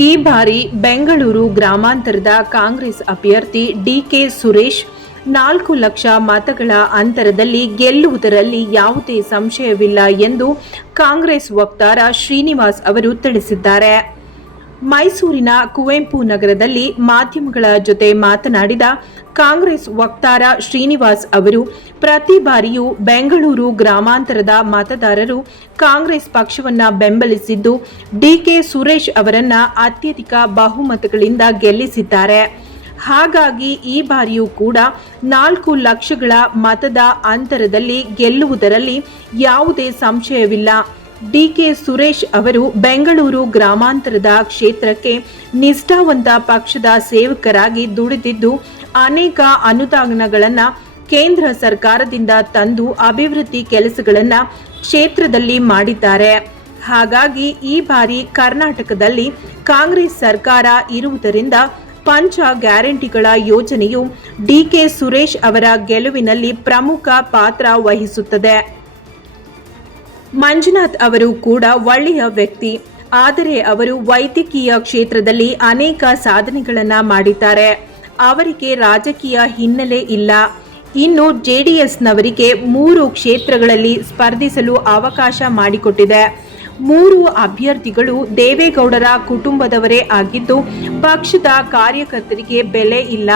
ಈ ಬಾರಿ ಬೆಂಗಳೂರು ಗ್ರಾಮಾಂತರದ ಕಾಂಗ್ರೆಸ್ ಅಭ್ಯರ್ಥಿ ಡಿಕೆ ಸುರೇಶ್ 4 ಲಕ್ಷ ಮತಗಳ ಅಂತರದಲ್ಲಿ ಗೆಲ್ಲುವುದರಲ್ಲಿ ಯಾವುದೇ ಸಂಶಯವಿಲ್ಲ ಎಂದು ಕಾಂಗ್ರೆಸ್ ವಕ್ತಾರ ಶ್ರೀನಿವಾಸ್ ಅವರು ತಿಳಿಸಿದ್ದಾರೆ. ಮೈಸೂರಿನ ಕುವೆಂಪು ನಗರದಲ್ಲಿ ಮಾಧ್ಯಮಗಳ ಜೊತೆ ಮಾತನಾಡಿದ ಕಾಂಗ್ರೆಸ್ ವಕ್ತಾರ ಶ್ರೀನಿವಾಸ್ ಅವರು, ಪ್ರತಿ ಬಾರಿಯೂ ಬೆಂಗಳೂರು ಗ್ರಾಮಾಂತರದ ಮತದಾರರು ಕಾಂಗ್ರೆಸ್ ಪಕ್ಷವನ್ನ ಬೆಂಬಲಿಸಿದ್ದು ಡಿಕೆ ಸುರೇಶ್ ಅವರನ್ನ ಅತ್ಯಧಿಕ ಬಹುಮತಗಳಿಂದ ಗೆಲ್ಲಿಸಿದ್ದಾರೆ. ಹಾಗಾಗಿ ಈ ಬಾರಿಯೂ ಕೂಡ 4 ಲಕ್ಷಗಳ ಮತದ ಅಂತರದಲ್ಲಿ ಗೆಲ್ಲುವುದರಲ್ಲಿ ಯಾವುದೇ ಸಂಶಯವಿಲ್ಲ. ಡಿಕೆ ಸುರೇಶ್ ಅವರು ಬೆಂಗಳೂರು ಗ್ರಾಮಾಂತರದ ಕ್ಷೇತ್ರಕ್ಕೆ ನಿಷ್ಠಾವಂತ ಪಕ್ಷದ ಸೇವಕರಾಗಿ ದುಡಿದಿದ್ದು ಅನೇಕ ಅನುದಾನಗಳನ್ನು ಕೇಂದ್ರ ಸರ್ಕಾರದಿಂದ ತಂದು ಅಭಿವೃದ್ಧಿ ಕೆಲಸಗಳನ್ನು ಕ್ಷೇತ್ರದಲ್ಲಿ ಮಾಡಿದ್ದಾರೆ. ಹಾಗಾಗಿ ಈ ಬಾರಿ ಕರ್ನಾಟಕದಲ್ಲಿ ಕಾಂಗ್ರೆಸ್ ಸರ್ಕಾರ ಇರುವುದರಿಂದ ಪಂಚ ಗ್ಯಾರಂಟಿಗಳ ಯೋಜನೆಯು ಡಿಕೆ ಸುರೇಶ್ ಅವರ ಗೆಲುವಿನಲ್ಲಿ ಪ್ರಮುಖ ಪಾತ್ರ ವಹಿಸುತ್ತದೆ. ಮಂಜುನಾಥ್ ಅವರು ಕೂಡ ಒಳ್ಳೆಯ ವ್ಯಕ್ತಿ, ಆದರೆ ಅವರು ವೈದ್ಯಕೀಯ ಕ್ಷೇತ್ರದಲ್ಲಿ ಅನೇಕ ಸಾಧನೆಗಳನ್ನು ಮಾಡಿದ್ದಾರೆ. ಅವರಿಗೆ ರಾಜಕೀಯ ಹಿನ್ನೆಲೆ ಇಲ್ಲ. ಇನ್ನು ಜೆಡಿಎಸ್ನವರಿಗೆ 3 ಕ್ಷೇತ್ರಗಳಲ್ಲಿ ಸ್ಪರ್ಧಿಸಲು ಅವಕಾಶ ಮಾಡಿಕೊಟ್ಟಿದೆ. 3 ಅಭ್ಯರ್ಥಿಗಳು ದೇವೇಗೌಡರ ಕುಟುಂಬದವರೇ ಆಗಿದ್ದು ಪಕ್ಷದ ಕಾರ್ಯಕರ್ತರಿಗೆ ಬೆಲೆ ಇಲ್ಲ.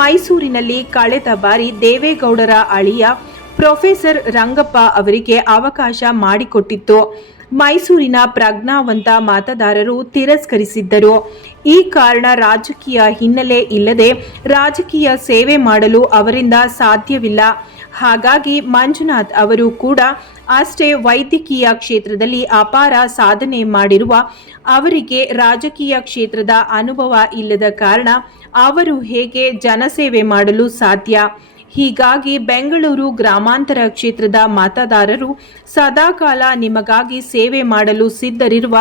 ಮೈಸೂರಿನಲ್ಲಿ ಕಳೆದ ಬಾರಿ ದೇವೇಗೌಡರ ಅಳಿಯ ಪ್ರೊಫೆಸರ್ ರಂಗಪ್ಪ ಅವರಿಗೆ ಅವಕಾಶ ಮಾಡಿಕೊಟ್ಟಿತ್ತು. ಮೈಸೂರಿನ ಪ್ರಜ್ಞಾವಂತ ಮತದಾರರು ತಿರಸ್ಕರಿಸಿದ್ದರು. ಈ ಕಾರಣ ರಾಜಕೀಯ ಹಿನ್ನೆಲೆ ಇಲ್ಲದೆ ರಾಜಕೀಯ ಸೇವೆ ಮಾಡಲು ಅವರಿಂದ ಸಾಧ್ಯವಿಲ್ಲ. ಹಾಗಾಗಿ ಮಂಜುನಾಥ್ ಅವರು ಕೂಡ ಅಷ್ಟೇ ವೈದ್ಯಕೀಯ ಕ್ಷೇತ್ರದಲ್ಲಿ ಅಪಾರ ಸಾಧನೆ ಮಾಡಿರುವ ಅವರಿಗೆ ರಾಜಕೀಯ ಕ್ಷೇತ್ರದ ಅನುಭವ ಇಲ್ಲದ ಕಾರಣ ಅವರು ಹೇಗೆ ಜನಸೇವೆ ಮಾಡಲು ಸಾಧ್ಯ? ಹೀಗಾಗಿ ಬೆಂಗಳೂರು ಗ್ರಾಮಾಂತರ ಕ್ಷೇತ್ರದ ಮತದಾರರು ಸದಾಕಾಲ ನಿಮಗಾಗಿ ಸೇವೆ ಮಾಡಲು ಸಿದ್ಧರಿರುವ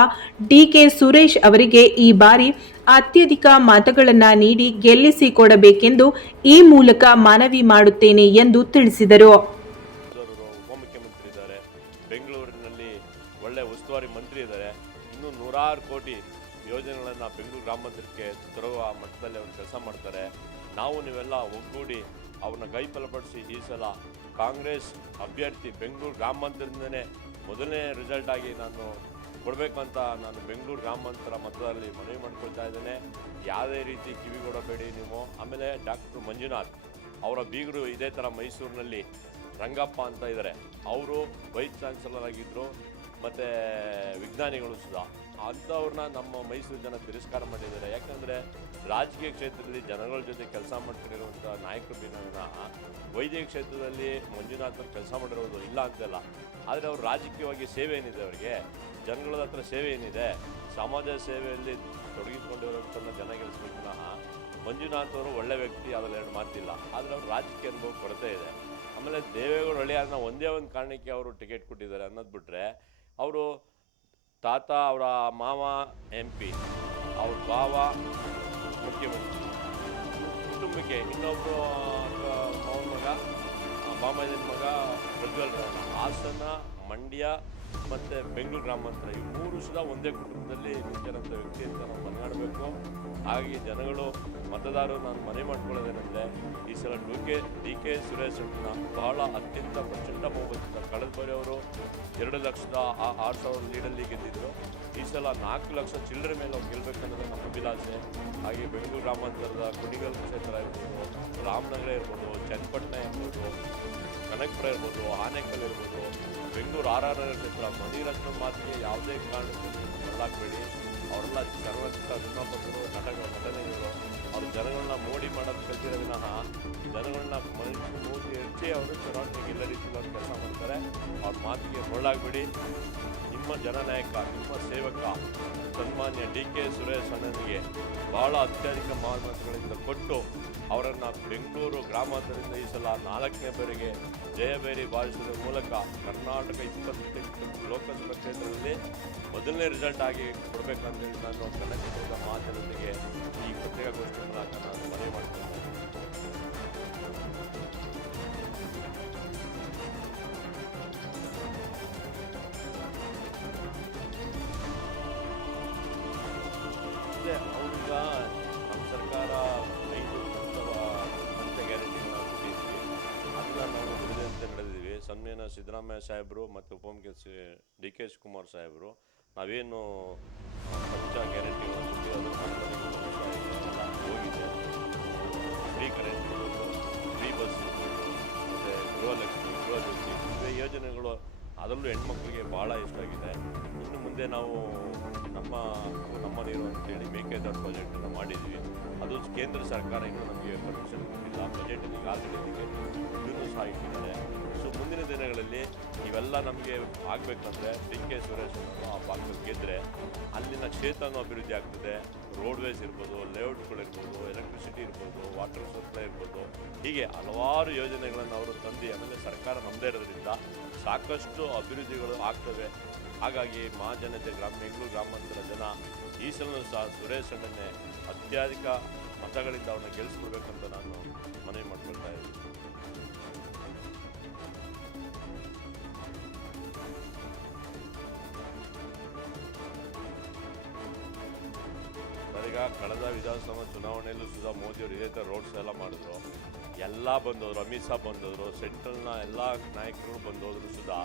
ಡಿಕೆ ಸುರೇಶ್ ಅವರಿಗೆ ಈ ಬಾರಿ ಅತ್ಯಧಿಕ ಮತಗಳನ್ನು ನೀಡಿ ಗೆಲ್ಲಿಸಿಕೊಡಬೇಕೆಂದು ಈ ಮೂಲಕ ಮನವಿ ಮಾಡುತ್ತೇನೆ ಎಂದು ತಿಳಿಸಿದರು. ಉಪಮುಖ್ಯಮಂತ್ರಿ ಇದ್ದಾರೆ, ಬೆಂಗಳೂರಿನಲ್ಲಿ ಒಳ್ಳೆ ಉಸ್ತುವಾರಿ ಮಂತ್ರಿ ಇದ್ದಾರೆ, ಇನ್ನೂ 100 ಕೋಟಿ ಯೋಜನೆಗಳನ್ನು ಬೆಂಗಳೂರು ಗ್ರಾಮಾಂತರಕ್ಕೆ ತರುವ ಮಟ್ಟದಲ್ಲಿ ಅವರು ಕೆಲಸ ಮಾಡ್ತಾರೆ. ನಾವು ನೀವೆಲ್ಲ ಒಗ್ಗೂಡಿ ಅವ್ರನ್ನ ಕೈ ಬಲಪಡಿಸಿ ಈ ಸಲ ಕಾಂಗ್ರೆಸ್ ಅಭ್ಯರ್ಥಿ ಬೆಂಗಳೂರು ಗ್ರಾಮಾಂತರದಿಂದನೇ ಮೊದಲನೇ ರಿಸಲ್ಟ್ ಆಗಿ ನಾನು ಕೊಡಬೇಕಂತ ನಾನು ಬೆಂಗಳೂರು ಗ್ರಾಮಾಂತರ ಮತದಲ್ಲಿ ಮನವಿ ಮಾಡ್ಕೊಳ್ತಾ ಇದ್ದೇನೆ. ಯಾವುದೇ ರೀತಿ ಕಿವಿಗೊಡಬೇಡಿ ನೀವು. ಆಮೇಲೆ ಡಾಕ್ಟರ್ ಮಂಜುನಾಥ್ ಅವರ ಬೀಗರು ಇದೇ ಥರ ಮೈಸೂರಿನಲ್ಲಿ ರಂಗಪ್ಪ ಅಂತ ಇದ್ದಾರೆ, ಅವರು ವೈಸ್ ಚಾನ್ಸಲರ್ ಆಗಿದ್ದರು ಮತ್ತು ವಿಜ್ಞಾನಿಗಳು ಸುಧಾ. ಅಂಥವ್ರನ್ನ ನಮ್ಮ ಮೈಸೂರು ಜನ ತಿರಸ್ಕಾರ ಮಾಡಿದ್ದಾರೆ. ಯಾಕಂದರೆ ರಾಜಕೀಯ ಕ್ಷೇತ್ರದಲ್ಲಿ ಜನಗಳ ಜೊತೆ ಕೆಲಸ ಮಾಡ್ಕೊಂಡಿರುವಂಥ ನಾಯಕರು ವಿನಃ ವೈದ್ಯಕೀಯ ಕ್ಷೇತ್ರದಲ್ಲಿ ಮಂಜುನಾಥರು ಕೆಲಸ ಮಾಡಿರೋದು ಇಲ್ಲ ಅಂತಲ್ಲ. ಆದರೆ ಅವರು ರಾಜಕೀಯವಾಗಿ ಸೇವೆ ಏನಿದೆ, ಅವರಿಗೆ ಜನಗಳ ಹತ್ರ ಸೇವೆ ಏನಿದೆ, ಸಮಾಜ ಸೇವೆಯಲ್ಲಿ ತೊಡಗಿಸಿಕೊಂಡಿರೋಂಥನ್ನ ಜನ ಗೆಲ್ಲಿಸ್ಬೇಕು ವಿನಃ ಮಂಜುನಾಥ್ ಅವರು ಒಳ್ಳೆ ವ್ಯಕ್ತಿ, ಅದರಲ್ಲಿ 2 ಮಾತಿಲ್ಲ. ಆದರೆ ಅವರು ರಾಜಕೀಯ ಅನುಭವ ಕೊರತೆ ಇದೆ. ಆಮೇಲೆ ದೇವೇಗೌಡ ಹಳ್ಳಿಯಾರನ್ನ ಒಂದೇ ಒಂದು ಕಾರಣಕ್ಕೆ ಅವರು ಟಿಕೆಟ್ ಕೊಟ್ಟಿದ್ದಾರೆ ಅನ್ನೋದು ಬಿಟ್ಟರೆ, ಅವರು ತಾತ ಅವರ ಮಾವ MP, ಅವ್ರ ಭಾವ ಮುಖ್ಯಮಂತ್ರಿ, ಕುಟುಂಬಕ್ಕೆ ಇನ್ನೊಬ್ಬರು ಅವನ ಮಗ ಬಾಮಯ್ಯನ ಮಗ ಪ್ರಜ್ವಲ್, ಹಾಸನ, ಮಂಡ್ಯ ಮತ್ತು ಬೆಂಗಳೂರು ಗ್ರಾಮಾಂತರ ಈ 3 ಸಹ ಒಂದೇ ಕುಟುಂಬದಲ್ಲಿ ನಿಂತಿರೋಂಥ ವ್ಯಕ್ತಿ ಅಂತ ನಾವು ಮನಗಾಡಬೇಕು. ಹಾಗಾಗಿ ಜನಗಳು ಮತದಾರರು ನಾನು ಮನವಿ ಮಾಡ್ಕೊಳ್ಳೋದೇನೆಂದರೆ, ಈ ಸಲ ಡಿಕೆ ಸುರೇಶ್ ಅವ್ರನ್ನ ಬಹಳ ಅತ್ಯಂತ ಪ್ರಚಂಡ ಬಹುಮತದಿಂದ ಕಳೆದ ಬಾರಿ ಅವರು 2,06,000 ಲೀಡಲ್ಲಿ ಗೆದ್ದಿದ್ರು. ಈ ಸಲ 4 ಲಕ್ಷ ಚಿಲ್ಲರೆ ಮೇಲೆ ಅವ್ರು ಗೆಲ್ಲಬೇಕನ್ನೋದು ನಮ್ಮ ಅಭಿಲಾಷೆ. ಹಾಗೆ ಬೆಂಗಳೂರು ಗ್ರಾಮಾಂತರದ ಕುಣಿಗಲ್ ಕ್ಷೇತ್ರ ಇರ್ಬೋದು, ರಾಮನಗರ ಇರ್ಬೋದು, ಚನ್ನಪಟ್ಟಣ ಇರ್ಬೋದು, ಕನಕಪುರ ಇರ್ಬೋದು, ಆನೇಕಲ್ ಇರ್ಬೋದು, ಬೆಂಗಳೂರು RR ಕ್ಷೇತ್ರ, ಮಣಿರತ್ನ ಮಾತಿಗೆ ಯಾವುದೇ ಕಾರಣಕ್ಕೂ ಬದಲಾಗಬೇಡಿ. ಅವರೆಲ್ಲ ಸರ್ವತ್ರ ನಿರ್ಮಾಪಕರು, ನಟನೆಗಳು, ಅವರು ಜನಗಳನ್ನ ಮೋಡಿ ಮಾಡೋದು ಕಲ್ತಿರೋ ವಿನಃ ಜನಗಳನ್ನ ಮೋದಿ ಹೆಚ್ಚಿ ಅವರು ಚುನಾವಣೆಗೆ ಎಲ್ಲ ರೀತಿಯಲ್ಲಿ ಅವ್ರು ಕೆಲಸ ಮಾಡ್ತಾರೆ. ಅವ್ರ ಮಾತಿಗೆ ಮುಳ್ಳಾಗಬೇಡಿ. ನಿಮ್ಮ ಜನನಾಯಕ, ನಿಮ್ಮ ಸೇವಕ ಸನ್ಮಾನ್ಯ ಡಿಕೆ ಸುರೇಶ್ ಅಣ್ಣನಿಗೆ ಬಹಳ ಅತ್ಯಧಿಕ ಮತಗಳಿಂದ ಕೊಟ್ಟು ಅವರನ್ನು ಬೆಂಗಳೂರು ಗ್ರಾಮಾಂತರದಿಂದ ಈ ಸಲ 4ನೇ ಬಾರಿಗೆ ಜಯಬೇರಿ ಬಾರಿಸುವುದರ ಮೂಲಕ ಕರ್ನಾಟಕ 28 ಲೋಕಸಭಾ ಕ್ಷೇತ್ರದಲ್ಲಿ ಮೊದಲನೇ ರಿಸಲ್ಟ್ ಆಗಿ ಕೊಡಬೇಕಂತೇಳಿ ನಾನು ಕನ್ನಡ ಮಾತಿನೊಂದಿಗೆ ಈ ಪತ್ರಿಕಾಗೋಷ್ಠಿ ಮೂಲಕ ನಾನು ಮನವಿ ಮಾಡ್ತೀನಿ. ಮಾನ್ಯ ಸಿದ್ದರಾಮಯ್ಯ ಸಾಹೇಬರು ಮತ್ತು ಉಪಮುಖ್ಯಮಂತ್ರಿ ಡಿ ಕೆ ಶಿವಕುಮಾರ್ ಸಾಹೇಬರು ನಾವೇನು ಪಂಚ ಗ್ಯಾರಂಟಿಗಳನ್ನು ಹೋಗಿದೆ, ಫ್ರೀ ಕರೆಂಟ್ ಇರ್ಬೋದು, ಫ್ರೀ ಬಸ್ ಇರ್ಬೋದು, ಮತ್ತು ಗೃಹಲಕ್ಷ್ಮಿ, ಗೃಹಜ್ಯೋತಿ ಇವೇ ಯೋಜನೆಗಳು ಅದರಲ್ಲೂ ಹೆಣ್ಮಕ್ಳಿಗೆ ಭಾಳ ಇಷ್ಟ ಆಗಿದೆ. ಇನ್ನು ಮುಂದೆ ನಾವು ನಮ್ಮ ನೀರು ಅಂತೇಳಿ ಮೇಕೆದಾಟು ಪ್ರಾಜೆಕ್ಟನ್ನು ಮಾಡಿದ್ವಿ. ಅದು ಕೇಂದ್ರ ಸರ್ಕಾರ ಇನ್ನೂ ನಮಗೆ ಪರ್ಮಿಷನ್ ಕೊಟ್ಟಿಲ್ಲ. ಬಜೆಟಲ್ಲಿ ಆಲ್ರೆಡಿ ಇದನ್ನು ಸಹ ಇಟ್ಟಿದ್ದಾರೆ. ಸೊ ಮುಂದಿನ ದಿನಗಳಲ್ಲಿ ಇವೆಲ್ಲ ನಮಗೆ ಆಗಬೇಕಂದ್ರೆ ಡಿ ಕೆ ಸುರೇಶ್ ಆ ಭಾಗದಲ್ಲಿ ಗೆದ್ದರೆ ಅಲ್ಲಿನ ಕ್ಷೇತ್ರನೂ ಅಭಿವೃದ್ಧಿ ಆಗ್ತದೆ. ರೋಡ್ವೇಸ್ ಇರ್ಬೋದು, ಲೇಔಟ್ಗಳಿರ್ಬೋದು, ಎಲೆಕ್ಟ್ರಿಸಿಟಿ ಇರ್ಬೋದು, ವಾಟರ್ ಸಪ್ಲೈ ಇರ್ಬೋದು, ಹೀಗೆ ಹಲವಾರು ಯೋಜನೆಗಳನ್ನು ಅವರು ತಂದು ಆಮೇಲೆ ಸರ್ಕಾರ ನಮ್ಮದೇ ಇರೋದ್ರಿಂದ ಸಾಕಷ್ಟು ಅಭಿವೃದ್ಧಿಗಳು ಆಗ್ತವೆ. ಹಾಗಾಗಿ ಮಹಾಜನತೆ ಬೆಂಗಳೂರು ಗ್ರಾಮಾಂತರ ಜನ ಈ ಸಲ ಸಹ ಸುರೇಶ್ ಅಣ್ಣನ್ನೇ ಅತ್ಯಧಿಕ ಮತಗಳಿಂದ ಅವ್ರನ್ನ ಗೆಲ್ಲಿಸ್ಕೊಡ್ಬೇಕಂತ ನಾನು ಮನವಿ ಮಾಡ್ಕೊಳ್ತಾ ಇದ್ದೀನಿ. ಈಗ ಕಳೆದ ವಿಧಾನಸಭಾ ಚುನಾವಣೆಯಲ್ಲೂ ಸುಧಾ ಮೋದಿಯವರು ಇದೇ ಥರ ರೋಡ್ಸ್ ಎಲ್ಲ ಮಾಡಿದ್ರು, ಎಲ್ಲ ಬಂದೋದ್ರು, ಅಮಿತ್ ಶಾ ಬಂದೋದ್ರು, ಸೆಂಟ್ರಲ್ನ ಎಲ್ಲ ನಾಯಕರು ಬಂದೋದ್ರು ಸುಧಾ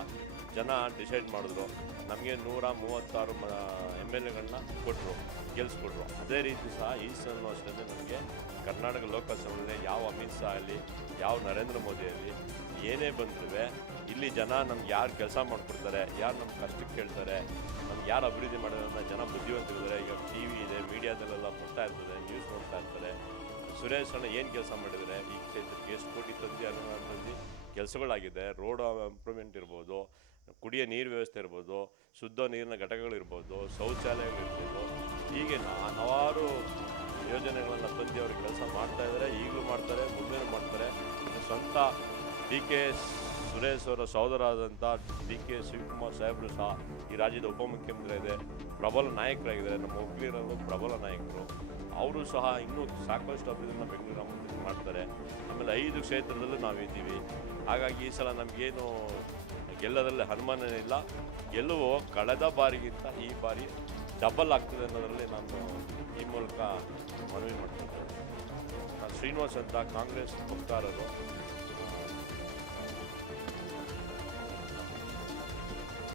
ಜನ ಡಿಸೈಡ್ ಮಾಡಿದ್ರು. ನಮಗೆ 136 MLAಗಳನ್ನ ಕೊಟ್ಟರು, ಗೆಲ್ಲಿಸ್ಕೊಟ್ರು. ಅದೇ ರೀತಿ ಸಹ ಈ ಸಲನೂ ಅಷ್ಟೇ ನಮಗೆ ಕರ್ನಾಟಕ ಲೋಕಸಭೆಯಲ್ಲಿ ಯಾವ ಅಮಿತ್ ಶಾ ಆಗಲಿ, ಯಾವ ನರೇಂದ್ರ ಮೋದಿ ಆಗಲಿ, ಏನೇ ಬಂದರೂ ಇಲ್ಲಿ ಜನ ನಮ್ಗೆ ಯಾರು ಕೆಲಸ ಮಾಡಿಕೊಡ್ತಾರೆ, ಯಾರು ನಮ್ಮ ಕಷ್ಟಕ್ಕೆ ಕೇಳ್ತಾರೆ, ನಮ್ಗೆ ಯಾರು ಅಭಿವೃದ್ಧಿ ಮಾಡೋದನ್ನ ಜನ ಬುದ್ಧಿವಂತರಿದ್ದಾರೆ. ಈಗ ಟಿ ವಿ ಇದೆ, ಮೀಡಿಯಾದಲ್ಲೆಲ್ಲ ಬರ್ತಾ ಇರ್ತದೆ, ನ್ಯೂಸ್ ನೋಡ್ತಾ ಇರ್ತಾರೆ. ಸುರೇಶ್ ಅಣ್ಣ ಏನು ಕೆಲಸ ಮಾಡಿದ್ದಾರೆ, ಈ ಕ್ಷೇತ್ರಕ್ಕೆ ಎಷ್ಟು ಕೋಟಿ ತಂದು ಕೆಲಸಗಳಾಗಿದೆ. ರೋಡ್ ಇಂಪ್ರೂವ್ಮೆಂಟ್ ಇರ್ಬೋದು, ಕುಡಿಯೋ ನೀರು ವ್ಯವಸ್ಥೆ ಇರ್ಬೋದು, ಶುದ್ಧ ನೀರಿನ ಘಟಕಗಳಿರ್ಬೋದು, ಶೌಚಾಲಯಗಳಿರ್ಬೋದು, ಹೀಗೆ ಹಲವಾರು ಯೋಜನೆಗಳನ್ನು ತಂದು ಅವರು ಕೆಲಸ ಮಾಡ್ತಾಯಿದ್ದಾರೆ. ಈಗಲೂ ಮಾಡ್ತಾರೆ, ಮುಂದೆನೂ ಮಾಡ್ತಾರೆ. ಸ್ವಂತ ಡಿ ಕೆ ಸುರೇಶ್ ಅವರ ಸಹೋದರ ಆದಂಥ ಡಿ ಕೆ ಶಿವಕುಮಾರ್ ಸಾಹೇಬರು ಸಹ ಈ ರಾಜ್ಯದ ಉಪಮುಖ್ಯಮಂತ್ರಿ ಇದೆ, ಪ್ರಬಲ ನಾಯಕರಾಗಿದ್ದಾರೆ. ನಮ್ಮ ಒಕ್ಕಲಿಗರಲ್ಲೂ ಪ್ರಬಲ ನಾಯಕರು. ಅವರು ಸಹ ಇನ್ನೂ ಸಾಕಷ್ಟು ಅಭಿವೃದ್ಧಿನ ಬೆಂಗಳೂರು ಗ್ರಾಮಾಂತರದಲ್ಲಿ ಮಾಡ್ತಾರೆ. ಆಮೇಲೆ 5 ಕ್ಷೇತ್ರದಲ್ಲೂ ನಾವಿದ್ದೀವಿ. ಹಾಗಾಗಿ ಈ ಸಲ ನಮಗೇನು ಗೆಲ್ಲೋದ್ರಲ್ಲಿ ಅನುಮಾನನೇ ಇಲ್ಲ. ಗೆಲುವು ಕಳೆದ ಬಾರಿಗಿಂತ ಈ ಬಾರಿ ಡಬಲ್ ಆಗ್ತದೆ ಅನ್ನೋದರಲ್ಲಿ ನಾನು ಈ ಮೂಲಕ ಮನವಿ ಮಾಡ್ಕೊಳ್ತೇನೆ. ನಾನು ಶ್ರೀನಿವಾಸ್ ಅಂತ ಕಾಂಗ್ರೆಸ್ ವಕ್ತಾರರು